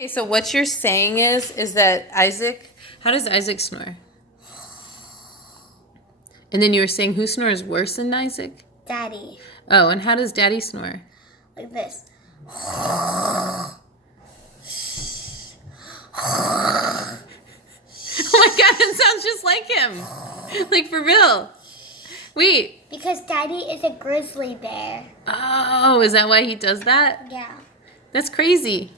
Okay, so what you're saying is that Isaac, how does Isaac snore? And then you were saying who snores worse than Isaac? Daddy. Oh, and how does Daddy snore? Like this. Oh my god, it sounds just like him. Like for real. Wait. Because Daddy is a grizzly bear. Oh, is that why he does that? Yeah. That's crazy.